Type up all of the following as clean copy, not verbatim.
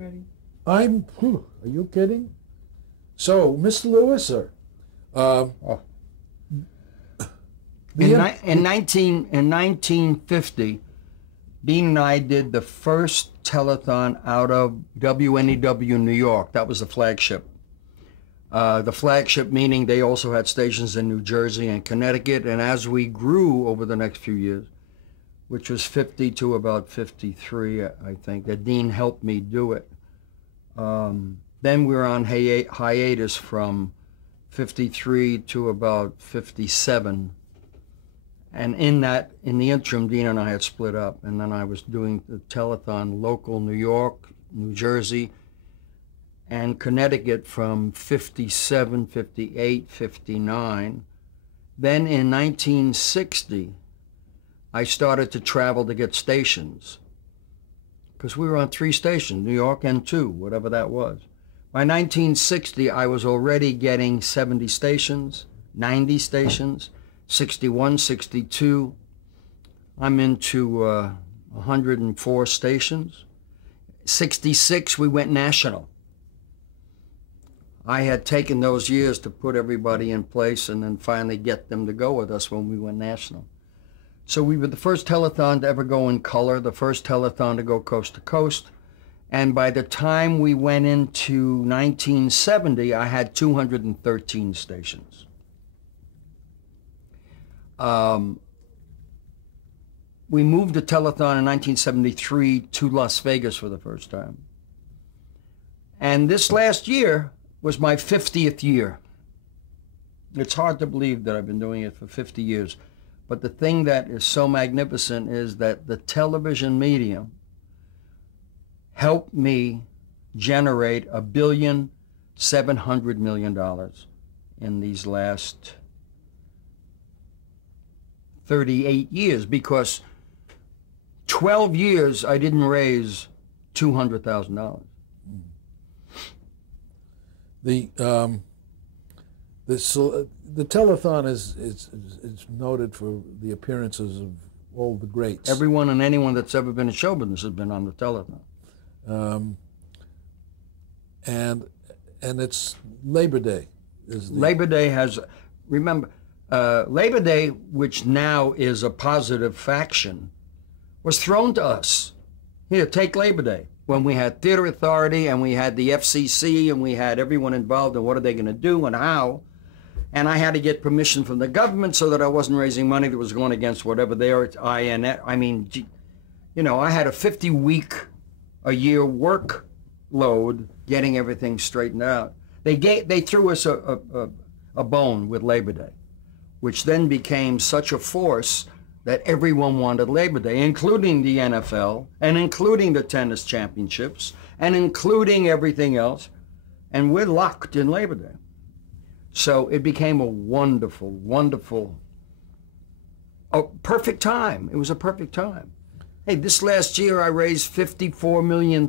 ready. Are you kidding? So, Mr. Lewis, sir. In 1950, Dean and I did the first telethon out of WNEW New York. That was the flagship. The flagship meaning they also had stations in New Jersey and Connecticut. And as we grew over the next few years, which was 50 to about 53, I think, that Dean helped me do it. Then we were on hiatus from 53 to about 57. And in the interim, Dean and I had split up. And then I was doing the telethon local New York, New Jersey, and Connecticut from 57, 58, 59. Then in 1960, I started to travel to get stations, because we were on 3 stations, New York and 2, whatever that was. By 1960, I was already getting 70 stations, 90 stations, 61, 62. I'm into 104 stations. 66, we went national. I had taken those years to put everybody in place and then finally get them to go with us when we went national. So we were the first telethon to ever go in color, the first telethon to go coast to coast. And by the time we went into 1970, I had 213 stations. We moved the telethon in 1973 to Las Vegas for the first time. And this last year was my 50th year. It's hard to believe that I've been doing it for 50 years. But the thing that is so magnificent is that the television medium helped me generate $1.7 billion in these last 38 years, because 12 years I didn't raise $200,000. The telethon is noted for the appearances of all the greats. Everyone and anyone that's ever been in show business has been on the telethon. And it's Labor Day. Labor Day has, remember, Labor Day, which now is a positive faction, was thrown to us. Here, take Labor Day. When we had Theater Authority and we had the FCC and we had everyone involved in what are they going to do and how. And I had to get permission from the government so that I wasn't raising money that was going against whatever their INF. I mean, you know, I had a 50-week-a-year workload getting everything straightened out. They threw us a bone with Labor Day, which then became such a force that everyone wanted Labor Day, including the NFL, and including the tennis championships, and including everything else. And we're locked in Labor Day. So it became a wonderful, wonderful, perfect time. It was a perfect time. Hey, this last year I raised $54.5 million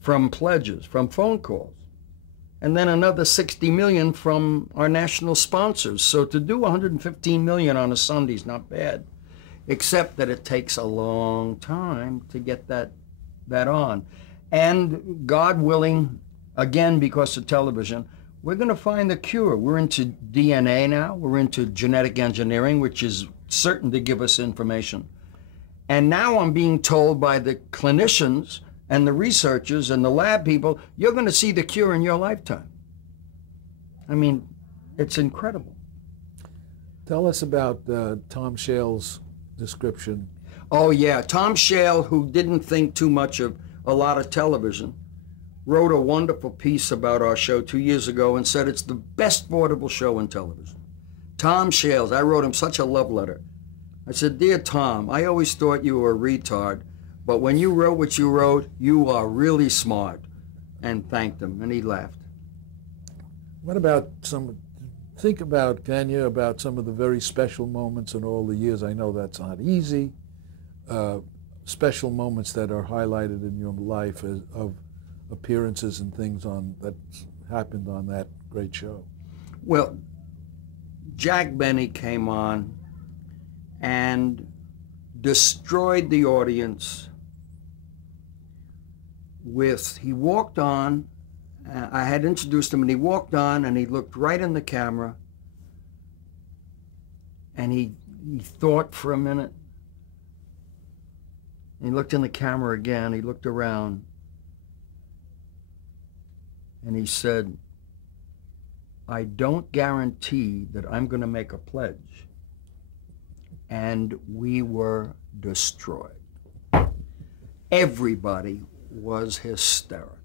from pledges, from phone calls, and then another $60 million from our national sponsors. So to do $115 million on a Sunday is not bad, except that it takes a long time to get that on. And God willing, again, because of television, we're going to find the cure. We're into DNA now. We're into genetic engineering, which is certain to give us information. And now I'm being told by the clinicians and the researchers and the lab people, you're going to see the cure in your lifetime. I mean, it's incredible. Tell us about Tom Shale's description. Oh, yeah. Tom Shale, who didn't think too much of a lot of television, wrote a wonderful piece about our show 2 years ago and said it's the best vaudeville show in television. Tom Shales, I wrote him such a love letter. I said, "Dear Tom, I always thought you were a retard, but when you wrote what you wrote, you are really smart," and thanked him, and he laughed. What about think about, can you, about some of the very special moments in all the years? I know that's not easy. Special moments that are highlighted in your life of appearances and things that happened on that great show. Well, Jack Benny came on and destroyed the audience he walked on. I had introduced him, and he walked on, and he looked right in the camera, and he thought for a minute. He looked in the camera again. He looked around, and he said, "I don't guarantee that I'm going to make a pledge." And we were destroyed. Everybody was hysterical.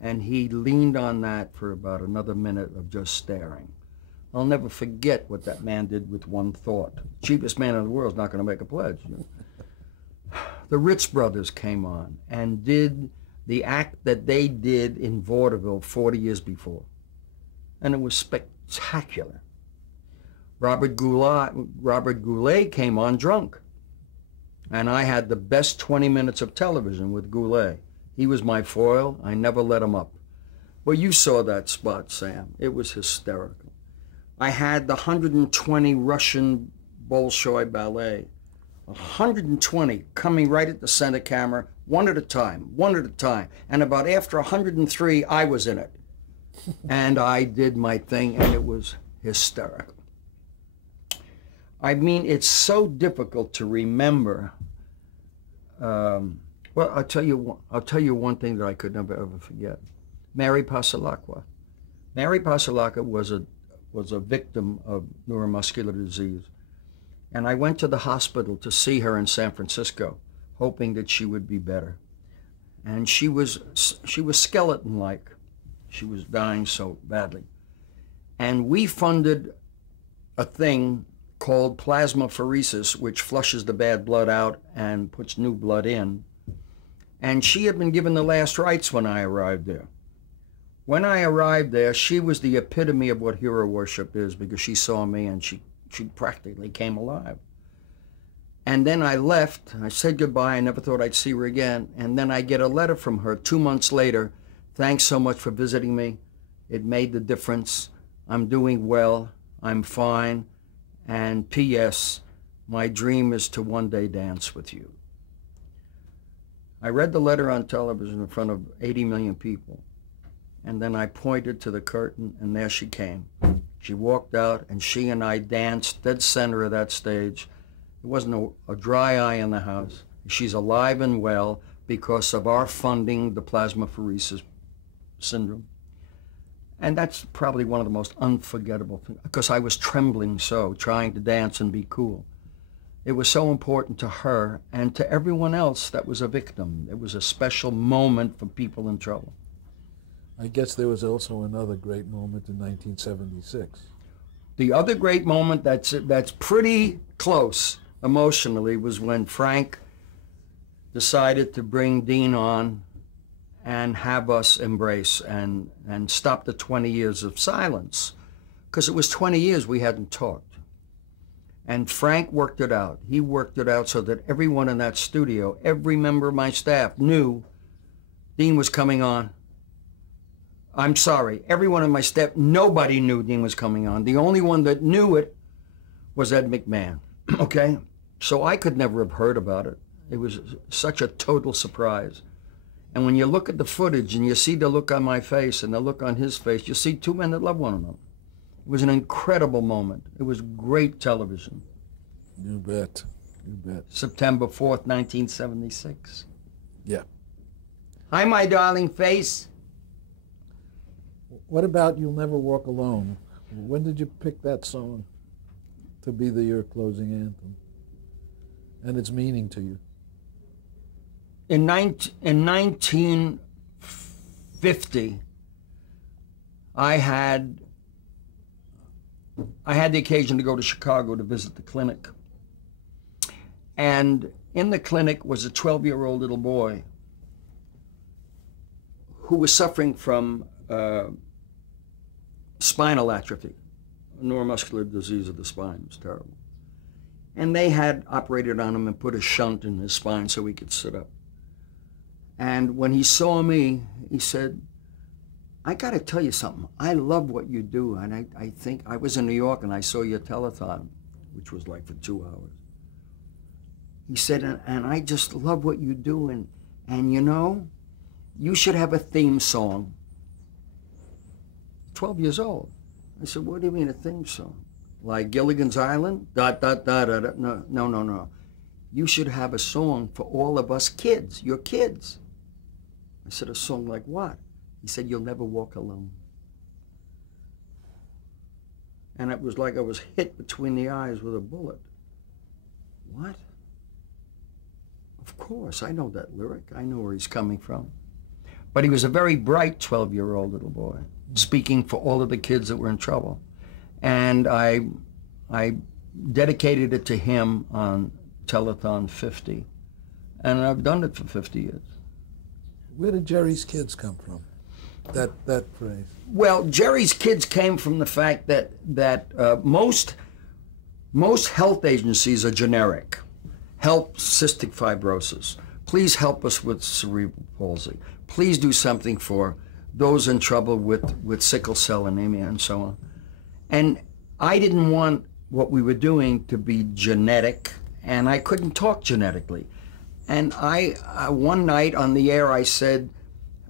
And he leaned on that for about another minute of just staring. I'll never forget what that man did with one thought. Cheapest man in the world is not going to make a pledge. The Ritz Brothers came on and did the act that they did in vaudeville 40 years before. And it was spectacular. Robert Goulet came on drunk. And I had the best 20 minutes of television with Goulet. He was my foil. I never let him up. Well, you saw that spot, Sam. It was hysterical. I had the 120 Russian Bolshoi ballet, 120 coming right at the center camera, one at a time. And about after 103, I was in it. And I did my thing, and it was hysterical. I mean, it's so difficult to remember. Well, I'll tell you one thing that I could never ever forget. Mary Passalacqua. Mary Passalacqua was a victim of neuromuscular disease, and I went to the hospital to see her in San Francisco, hoping that she would be better. And she was skeleton-like. She was dying so badly, and we funded a thing called plasmapheresis, which flushes the bad blood out and puts new blood in. And she had been given the last rites when I arrived there. When I arrived there, she was the epitome of what hero worship is, because she saw me and she practically came alive. And then I left. I said goodbye. I never thought I'd see her again. And then I get a letter from her 2 months later. "Thanks so much for visiting me. It made the difference. I'm doing well. I'm fine. And P.S., my dream is to one day dance with you." I read the letter on television in front of 80 million people. And then I pointed to the curtain, and there she came. She walked out, and she and I danced dead center of that stage. There wasn't a dry eye in the house. She's alive and well because of our funding the plasmapheresis syndrome. And that's probably one of the most unforgettable things, because I was trembling so, trying to dance and be cool. It was so important to her and to everyone else that was a victim. It was a special moment for people in trouble. I guess there was also another great moment in 1976. The other great moment that's pretty close emotionally was when Frank decided to bring Dean on and have us embrace and stop the 20 years of silence, because it was 20 years we hadn't talked. And Frank worked it out. He worked it out so that everyone in that studio, every member of my staff knew Dean was coming on. I'm sorry, everyone in my staff, nobody knew Dean was coming on. The only one that knew it was Ed McMahon, okay? So I could never have heard about it. It was such a total surprise. And when you look at the footage and you see the look on my face and the look on his face, you see two men that love one another. It was an incredible moment. It was great television. You bet. You bet. September 4th, 1976. Yeah. Hi, my darling face. What about You'll Never Walk Alone? When did you pick that song to be your closing anthem and its meaning to you? In 1950, I had the occasion to go to Chicago to visit the clinic. And in the clinic was a 12-year-old little boy who was suffering from spinal atrophy, a neuromuscular disease of the spine. It was terrible. And they had operated on him and put a shunt in his spine so he could sit up. And when he saw me, he said, "I got to tell you something. I love what you do." And I think I was in New York and I saw your telethon, which was like for 2 hours. He said, and I just love what you do. And you know, you should have a theme song. 12 years old. I said, what do you mean a theme song? Like Gilligan's Island? Dot, dot, dot, dot, dot. No, no, no, no. You should have a song for all of us kids, your kids. I said, a song like what? He said, You'll Never Walk Alone. And it was like I was hit between the eyes with a bullet. What? Of course, I know that lyric. I know where he's coming from. But he was a very bright 12-year-old little boy, speaking for all of the kids that were in trouble. And I dedicated it to him on Telethon 50. And I've done it for 50 years. Where did Jerry's Kids come from? That phrase. Well, Jerry's Kids came from the fact that most health agencies are generic. Help cystic fibrosis. Please help us with cerebral palsy. Please do something for those in trouble with sickle cell anemia and so on. And I didn't want what we were doing to be genetic, and I couldn't talk genetically. And I one night on the air, I said,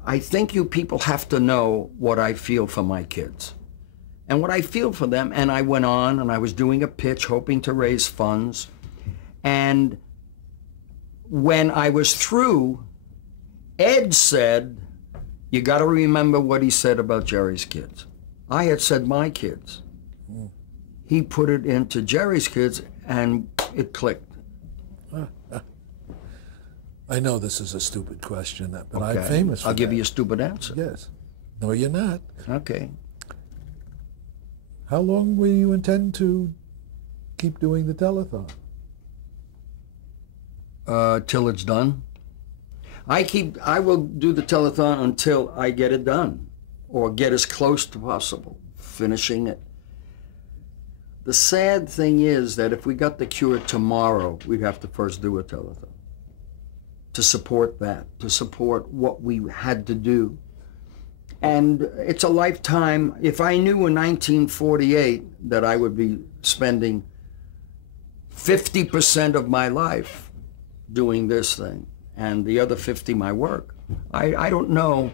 I think you people have to know what I feel for my kids and what I feel for them. And I went on and I was doing a pitch hoping to raise funds. And when I was through, Ed said, you got to remember what he said about Jerry's Kids. I had said my kids. He put it into Jerry's Kids and it clicked. I know this is a stupid question, but Okay. I'm famous for I'll give that. you a stupid answer. Yes. No, you're not. Okay. How long will you intend to keep doing the telethon? Till it's done. I will do the telethon until I get it done or get as close to possible, finishing it. The sad thing is that if we got the cure tomorrow, we'd have to first do a telethon to support that, to support what we had to do. And it's a lifetime. If I knew in 1948 that I would be spending 50% of my life doing this thing and the other 50 my work, I don't know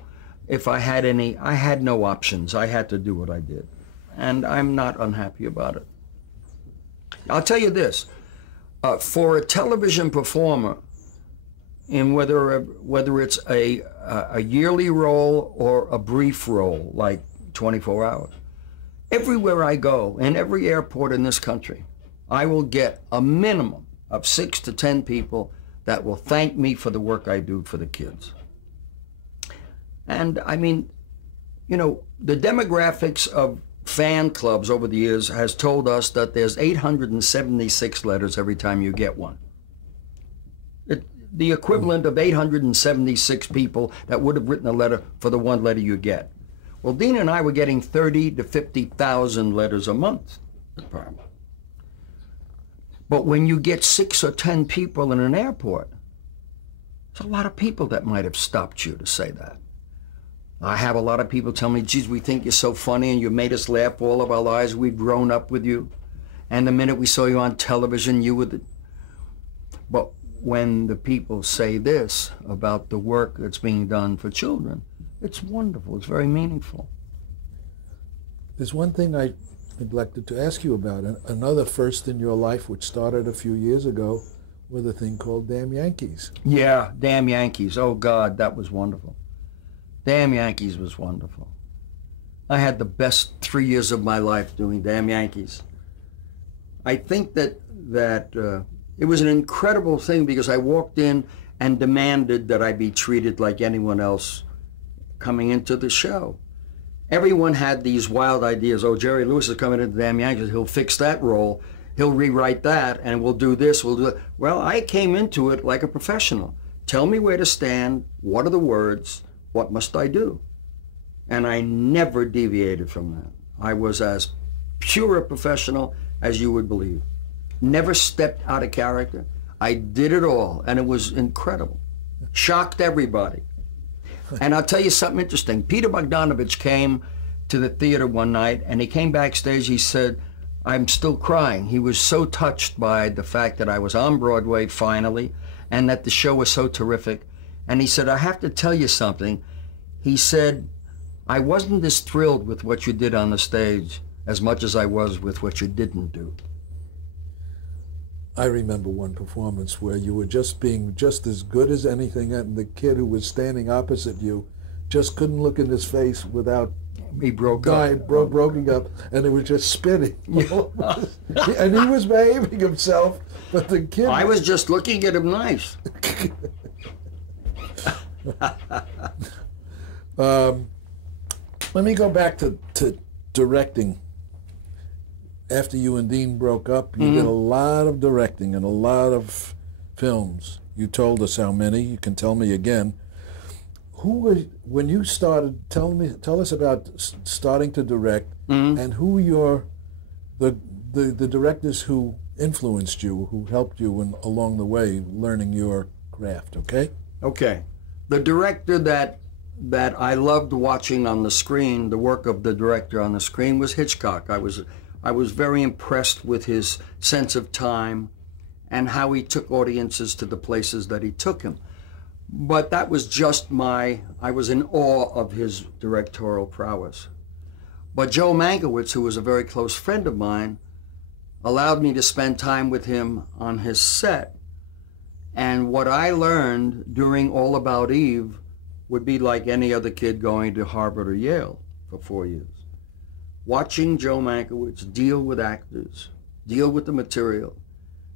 if I had any. I had no options. I had to do what I did. And I'm not unhappy about it. I'll tell you this, for a television performer, in whether it's a yearly role or a brief role, like 24 hours, everywhere I go, in every airport in this country, I will get a minimum of 6 to 10 people that will thank me for the work I do for the kids. And I mean, you know, the demographics of fan clubs over the years has told us that there's 876 letters every time you get one. The equivalent of 876 people that would have written a letter for the one letter you get. Well, Dean and I were getting 30 to 50,000 letters a month at Paramount. But when you get 6 or 10 people in an airport, there's a lot of people that might have stopped you to say that. I have a lot of people tell me, geez, we think you're so funny and you made us laugh all of our lives. We've grown up with you. And the minute we saw you on television, you were the... But when the people say this about the work that's being done for children, it's wonderful. It's very meaningful. There's one thing I neglected to ask you about, another first in your life, which started a few years ago with a thing called Damn Yankees. Yeah, Damn Yankees. Oh, God, that was wonderful. Damn Yankees was wonderful. I had the best 3 years of my life doing Damn Yankees. I think that it was an incredible thing because I walked in and demanded that I be treated like anyone else coming into the show. Everyone had these wild ideas. Oh, Jerry Lewis is coming into the Damn Yankees. He'll fix that role. He'll rewrite that, and we'll do this, we'll do that. Well, I came into it like a professional. Tell me where to stand. What are the words? What must I do? And I never deviated from that. I was as pure a professional as you would believe. Never stepped out of character. I did it all, and it was incredible. Shocked everybody. And I'll tell you something interesting. Peter Bogdanovich came to the theater one night, and he came backstage. He said, I'm still crying. He was so touched by the fact that I was on Broadway finally, and that the show was so terrific. And he said, I have to tell you something. He said, I wasn't as thrilled with what you did on the stage as much as I was with what you didn't do. I remember one performance where you were just being just as good as anything, and the kid who was standing opposite you just couldn't look in his face without He broke up. broken up, and it was just spinning. And he was behaving himself, but the kid... I was just looking at him nice. Let me go back to directing. After you and Dean broke up, you did a lot of directing and a lot of films. You told us how many. You can tell me again. When you started, tell us about starting to direct, and who were the directors who influenced you, who helped you along the way learning your craft. Okay. Okay. The director that I loved watching on the screen, the work of the director on the screen, was Hitchcock. I was very impressed with his sense of time and how he took audiences to the places that he took him. But that was just I was in awe of his directorial prowess. But Joe Mankiewicz, who was a very close friend of mine, allowed me to spend time with him on his set. And what I learned during All About Eve would be like any other kid going to Harvard or Yale for 4 years. Watching Joe Mankiewicz deal with actors, deal with the material,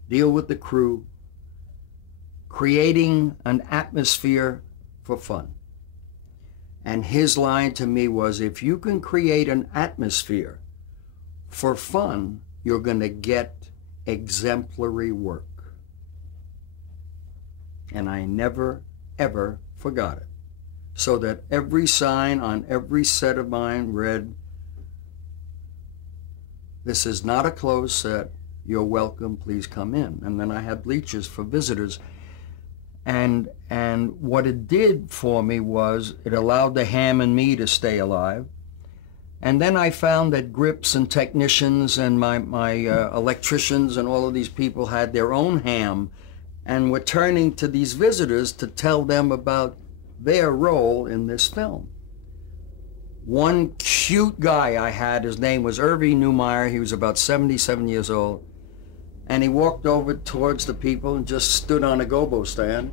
deal with the crew, creating an atmosphere for fun. And his line to me was, if you can create an atmosphere for fun, you're going to get exemplary work. And I never, ever forgot it. So that every sign on every set of mine read, this is not a closed set, you're welcome, please come in. And then I had bleachers for visitors. And what it did for me was it allowed the ham and me to stay alive. And then I found that grips and technicians and my electricians and all of these people had their own ham and were turning to these visitors to tell them about their role in this film. One cute guy I had, his name was Irving Newmeyer. He was about 77 years old. And he walked over towards the people and just stood on a gobo stand.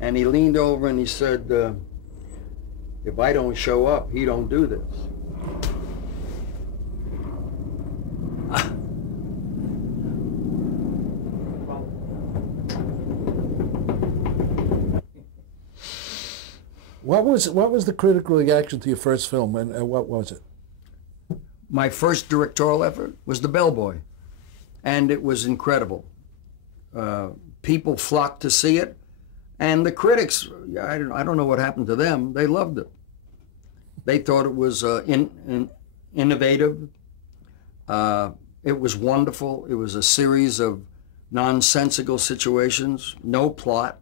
And he leaned over and he said, if I don't show up, he don't do this. What was the critical reaction to your first film, and what was it? My first directorial effort was The Bellboy, and it was incredible. People flocked to see it, and the critics, I don't know what happened to them, they loved it. They thought it was innovative. It was wonderful. It was a series of nonsensical situations, no plot.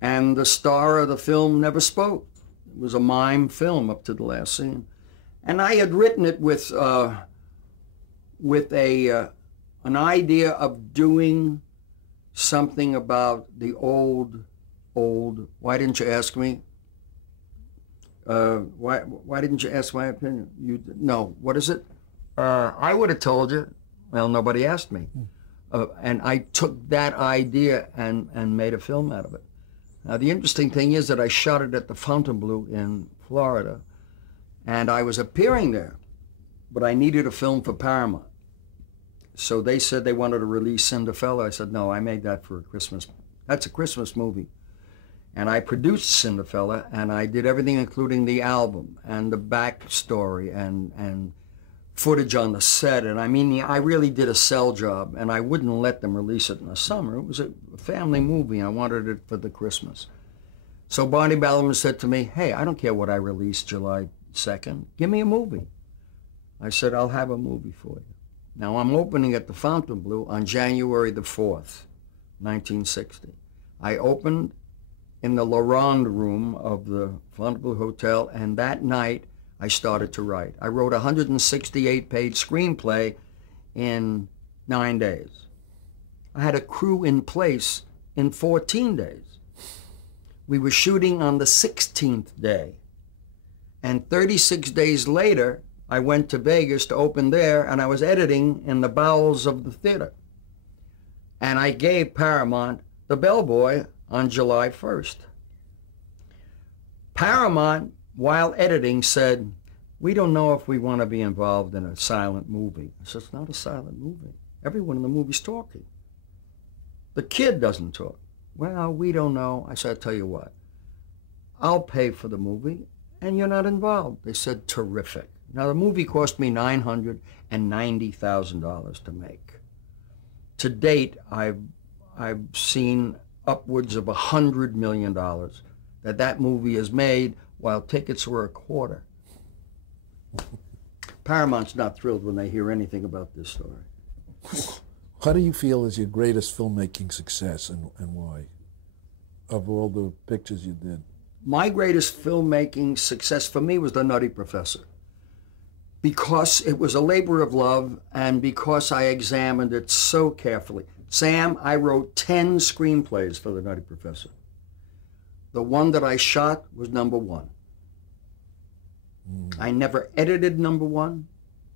And the star of the film never spoke. It was a mime film up to the last scene. And I had written it with an idea of doing something about the old, why didn't you ask me? Why didn't you ask my opinion? No, what is it? I would have told you. Well, nobody asked me. And I took that idea and made a film out of it. Now, the interesting thing is that I shot it at the Fontainebleau in Florida, and I was appearing there, but I needed a film for Paramount. So they said they wanted to release Cinderfella. I said, no, I made that for a Christmas. That's a Christmas movie. And I produced Cinderfella, and I did everything, including the album and the backstory and footage on the set. And I mean, I really did a sell job, and I wouldn't let them release it in the summer. It was a family movie. I wanted it for the Christmas. So Barney Ballerman said to me, hey, I don't care what I release July 2nd. Give me a movie. I said, I'll have a movie for you. Now, I'm opening at the Fontainebleau on January the 4th, 1960. I opened in the La Ronde room of the Fontainebleau Hotel, and that night, I started to write. I wrote a 168-page screenplay in 9 days. I had a crew in place in 14 days. We were shooting on the 16th day. And 36 days later, I went to Vegas to open there, and I was editing in the bowels of the theater. And I gave Paramount The Bellboy on July 1st. Paramount, while editing, said, "We don't know if we want to be involved in a silent movie." I said, "It's not a silent movie. Everyone in the movie's talking. The kid doesn't talk." "Well, we don't know." I said, "I'll tell you what. I'll pay for the movie, and you're not involved." They said, "Terrific." Now, the movie cost me $990,000 to make. To date, I've seen upwards of $100 million that movie has made, while tickets were a quarter. Paramount's not thrilled when they hear anything about this story. How do you feel is your greatest filmmaking success, and why, of all the pictures you did? My greatest filmmaking success for me was The Nutty Professor, because it was a labor of love and because I examined it so carefully. Sam, I wrote 10 screenplays for The Nutty Professor. The one that I shot was #1. I never edited #1.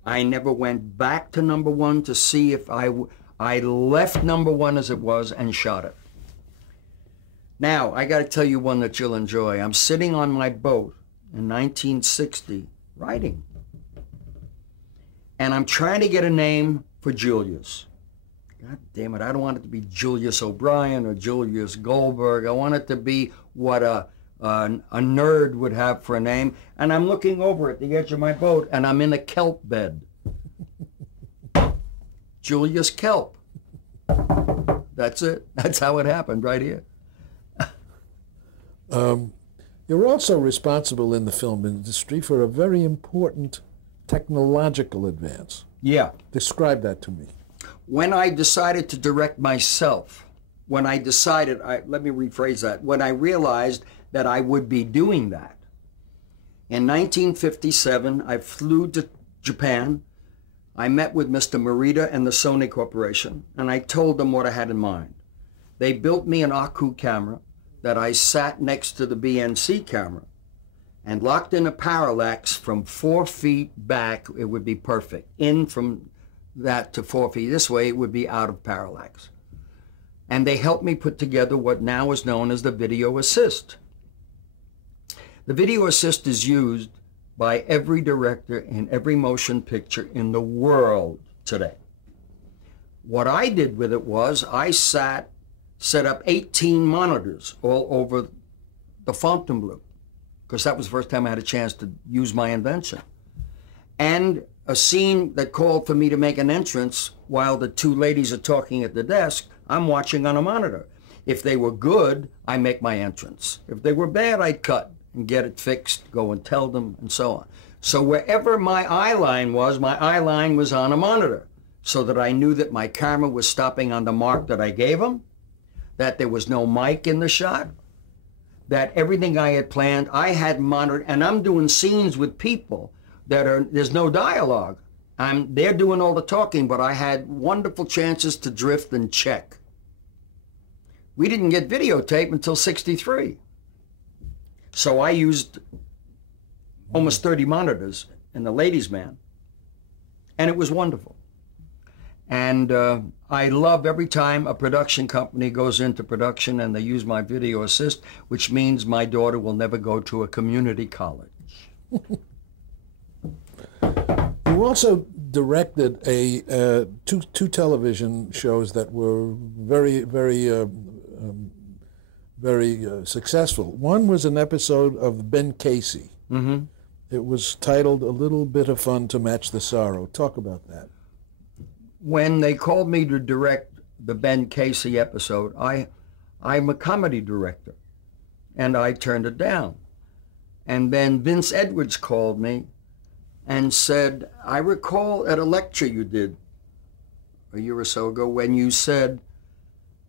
I never went back to #1 to see if I left #1 as it was and shot it. Now, I got to tell you one that you'll enjoy. I'm sitting on my boat in 1960 writing. And I'm trying to get a name for Julius. God damn it, I don't want it to be Julius O'Brien or Julius Goldberg. I want it to be what a nerd would have for a name. And I'm looking over at the edge of my boat, and I'm in a kelp bed. Julius Kelp. That's it. That's how it happened right here. You're also responsible in the film industry for a very important technological advance. Yeah. Describe that to me. When I decided to direct myself, when I realized that I would be doing that. In 1957, I flew to Japan. I met with Mr. Morita and the Sony Corporation, and I told them what I had in mind. They built me an Aku camera that I sat next to the BNC camera and locked in a parallax from 4 feet back. It would be perfect. In from that to 4 feet. This way, it would be out of parallax. And they helped me put together what now is known as the Video Assist. The Video Assist is used by every director in every motion picture in the world today. What I did with it was I set up 18 monitors all over the Fontainebleau, because that was the first time I had a chance to use my invention. And a scene that called for me to make an entrance while the 2 ladies are talking at the desk, I'm watching on a monitor. If they were good, I make my entrance. If they were bad, I'd cut and get it fixed, go and tell them, and so on. So wherever my eye line was on a monitor, so that I knew that my camera was stopping on the mark that I gave them, that there was no mic in the shot, that everything I had planned, I had monitored, and I'm doing scenes with people there's no dialogue. They're doing all the talking, but I had wonderful chances to drift and check. We didn't get videotape until '63. So I used almost 30 monitors in the Ladies' Man, and it was wonderful. And I love every time a production company goes into production and they use my Video Assist, which means my daughter will never go to a community college. You also directed two television shows that were very successful. One was an episode of Ben Casey. Mm-hmm. It was titled A Little Bit of Fun to Match the Sorrow. Talk about that. When they called me to direct the Ben Casey episode, I'm a comedy director, and I turned it down. And then Vince Edwards called me and said, "I recall at a lecture you did a year or so ago when you said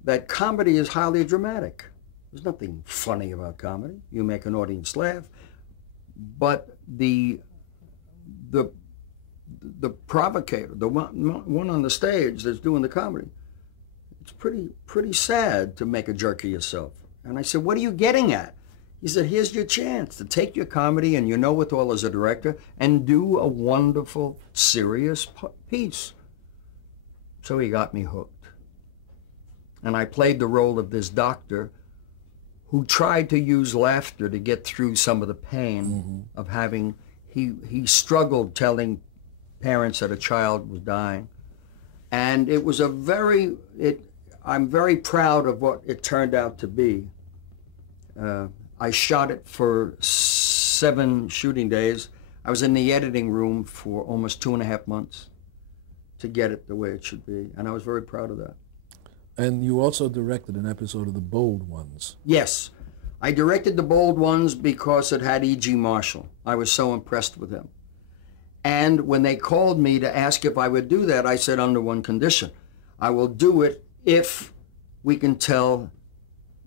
that comedy is highly dramatic. There's nothing funny about comedy. You make an audience laugh, but the provocator, the one on the stage that's doing the comedy, it's pretty sad to make a jerk of yourself. And I said, what are you getting at? He said, here's your chance to take your comedy and your know-it-all as a director and do a wonderful, serious piece. So he got me hooked. And I played the role of this doctor who tried to use laughter to get through some of the pain of having, he struggled telling parents that a child was dying. And it was a very, I'm very proud of what it turned out to be. I shot it for 7 shooting days. I was in the editing room for almost 2.5 months to get it the way it should be, and I was very proud of that. And you also directed an episode of The Bold Ones. Yes, I directed The Bold Ones because it had E.G. Marshall. I was so impressed with him. And when they called me to ask if I would do that, I said under one condition. I will do it if we can tell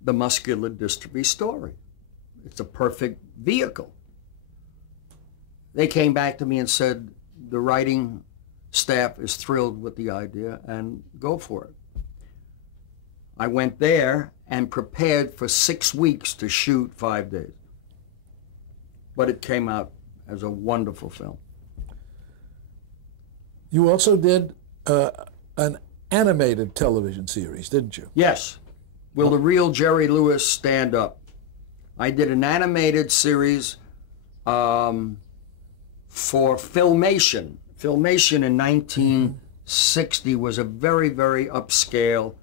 the muscular dystrophy story. It's a perfect vehicle. They came back to me and said, the writing staff is thrilled with the idea and go for it. I went there and prepared for 6 weeks to shoot 5 days. But it came out as a wonderful film. You also did an animated television series, didn't you? Yes. Will the Real Jerry Lewis Stand Up? I did an animated series for Filmation. Filmation in 1960 was a very, very upscale.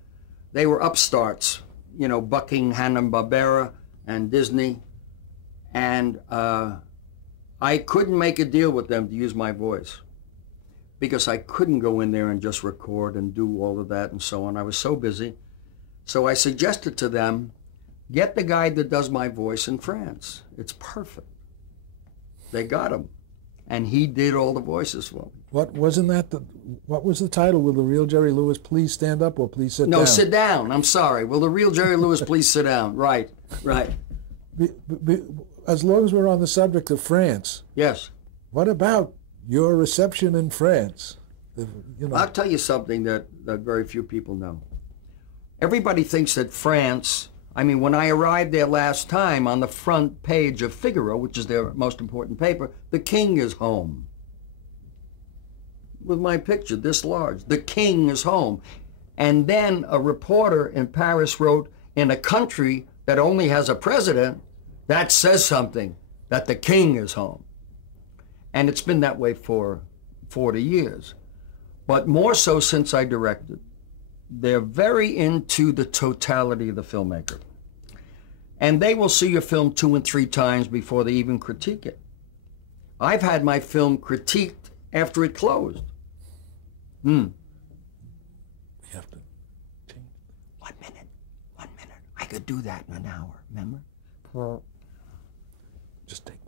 They were upstarts, you know, bucking Hanna-Barbera and Disney. And I couldn't make a deal with them to use my voice because I couldn't go in there and just record and do all of that and so on. I was so busy. So I suggested to them, get the guy that does my voice in France. It's perfect. They got him. And he did all the voices for me. What wasn't that what was the title? Will the Real Jerry Lewis please stand up or please sit down? No, sit down. I'm sorry. Will the Real Jerry Lewis please sit down? Right, right. As long as we're on the subject of France. Yes. What about your reception in France? You know. I'll tell you something that very few people know. Everybody thinks that France, I mean, when I arrived there last time, on the front page of Figaro, which is their most important paper, the king is home. With my picture this large, the king is home. And then a reporter in Paris wrote, in a country that only has a president, that says something, that the king is home. And it's been that way for 40 years. But more so since I directed. They're very into the totality of the filmmaker. And they will see your film 2 and 3 times before they even critique it. I've had my film critiqued after it closed. We have to change. 1 minute, 1 minute. I could do that in an hour, remember? Just take